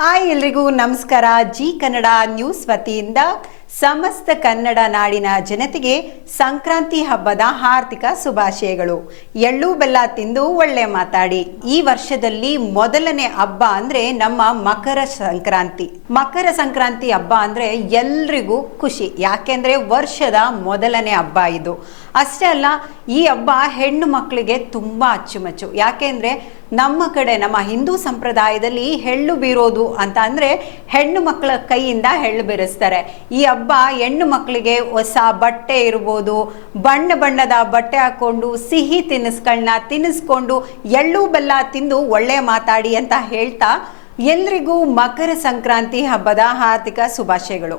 Hi ಎಲ್ರಿಗೂ ನಮಸ್ಕಾರ. G Kannada news ವತಿಯಿಂದ ಸಮಸ್ತ ಕನ್ನಡ ನಾಡಿನ ಜನತೆಗೆ ಸಂಕ್ರಾಂತಿ ಹಬ್ಬದ ಹಾರ್ದಿಕ ಶುಭಾಶಯಗಳು. ಎಳ್ಳು, ಬೆಲ್ಲ ತಿಂದು ಒಳ್ಳೆ ಮಾತಾಡಿ. ಈ ವರ್ಷದಲ್ಲಿ ಮೊದಲನೇ ಹಬ್ಬ ಅಂದ್ರೆ ನಮ್ಮ ಮಕರ ಸಂಕ್ರಾಂತಿ. ಮಕರ ಸಂಕ್ರಾಂತಿ ಹಬ್ಬ ಅಂದ್ರೆ ಎಲ್ರಿಗೂ ಖುಷಿ. ಯಾಕೆಂದ್ರೆ ವರ್ಷದ ಮೊದಲನೇ ಹಬ್ಬ ಇದು. ಅಷ್ಟೇ ಅಲ್ಲ, ಈ ಹಬ್ಬ ಹೆಣ್ಣು ಮಕ್ಕಳಿಗೆ ತುಂಬಾ ಅಚ್ಚುಮೆಚ್ಚು. ಯಾಕೆಂದ್ರೆ ನಮ್ಮ ಕಡೆ, ನಮ್ಮ ಹಿಂದೂ ಸಂಪ್ರದಾಯದಲ್ಲಿ ಹೆಳ್ಳು ಬೀರೋದು ಅಂತ ಅಂದ್ರೆ ಹೆಣ್ಣು ಮಕ್ಕಳ ಕೈಯಿಂದ ಹೆಳ್ಳು ಬೆರೆಸ್ತಾರೆ. ಈ ಹಬ್ಬ ಹೆಣ್ಣು ಮಕ್ಕಳಿಗೆ ಹೊಸ ಬಟ್ಟೆ ಇರ್ಬೋದು, ಬಣ್ಣ ಬಣ್ಣದ ಬಟ್ಟೆ ಹಾಕೊಂಡು ಸಿಹಿ ತಿನಿಸ್ಗಳನ್ನ ತಿನ್ನಿಸ್ಕೊಂಡು ಎಳ್ಳು ಬೆಲ್ಲ ತಿಂದು ಒಳ್ಳೆ ಮಾತಾಡಿ ಅಂತ ಹೇಳ್ತಾ ಎಲ್ರಿಗೂ ಮಕರ ಸಂಕ್ರಾಂತಿ ಹಬ್ಬದ ಹಾರ್ದಿಕ ಶುಭಾಶಯಗಳು.